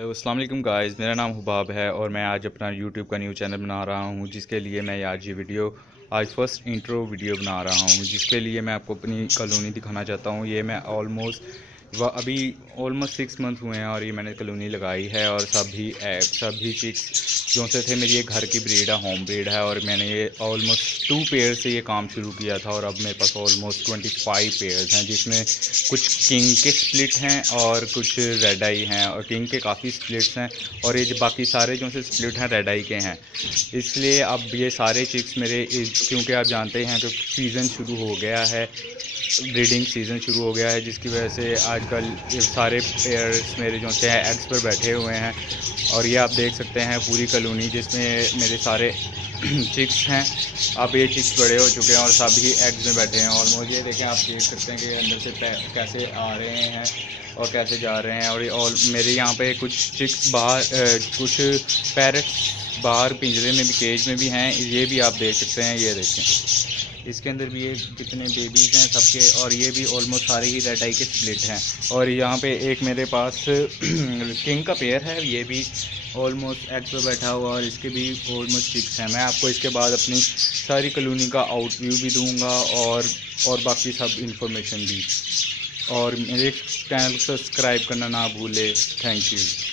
Hello अस्सलाम वालेकुम guys, मेरा नाम हुबाब है और मैं आज अपना यूट्यूब का न्यू चैनल बना रहा हूं, जिसके लिए मैं आज ये वीडियो फर्स्ट इंट्रो वीडियो बना रहा हूं, जिसके लिए मैं आपको अपनी कॉलोनी दिखाना चाहता हूं। ये मैं अभी ऑलमोस्ट 6 मंथ हुए हैं और ये मैंने कॉलोनी लगाई है। और सभी चिक्स जो से थे, मेरी ये घर की ब्रीड है, होम ब्रीड है। और मैंने ये ऑलमोस्ट 2 पेयर से ये काम शुरू किया था और अब मेरे पास ऑलमोस्ट 25 पेयर्स हैं, जिसमें कुछ किंग के स्प्लिट हैं और कुछ रेड आई हैं। और किंग के काफ़ी स्प्लिट्स हैं और ये जो बाकी सारे जो से स्प्लिट हैं रेड आई के हैं। इसलिए अब ये सारे चिक्स मेरे, क्योंकि आप जानते हैं कि सीज़न शुरू हो गया है, ब्रीडिंग सीज़न शुरू हो गया है, जिसकी वजह से आजकल ये सारे पेयर्स मेरे जो से एग्स पर बैठे हुए हैं। और ये आप देख सकते हैं पूरी कॉलोनी जिसमें मेरे सारे चिक्स हैं। अब ये चिक्स बड़े हो चुके हैं और सभी एग्स में बैठे हैं। ऑलमोस्ट ये देखें, आप देख सकते हैं कि अंदर से कैसे आ रहे हैं और कैसे जा रहे हैं। और मेरे यहाँ पे कुछ चिक्स बाहर, कुछ पैरट्स बाहर पिंजरे में भी, केज में भी हैं। ये भी आप देख सकते हैं, ये देखें, इसके अंदर भी ये कितने बेबीज़ हैं सबके। और ये भी ऑलमोस्ट सारे ही रेड आई के स्प्लिट हैं। और यहाँ पे एक मेरे पास किंग का पेयर है, ये भी ऑलमोस्ट एग्स पर बैठा हुआ और इसके भी ऑलमोस्ट चिक्स हैं। मैं आपको इसके बाद अपनी सारी कॉलोनी का आउट व्यू भी दूंगा और बाकी सब इंफॉर्मेशन भी। और मेरे चैनल को सब्सक्राइब करना ना भूले। Thank you.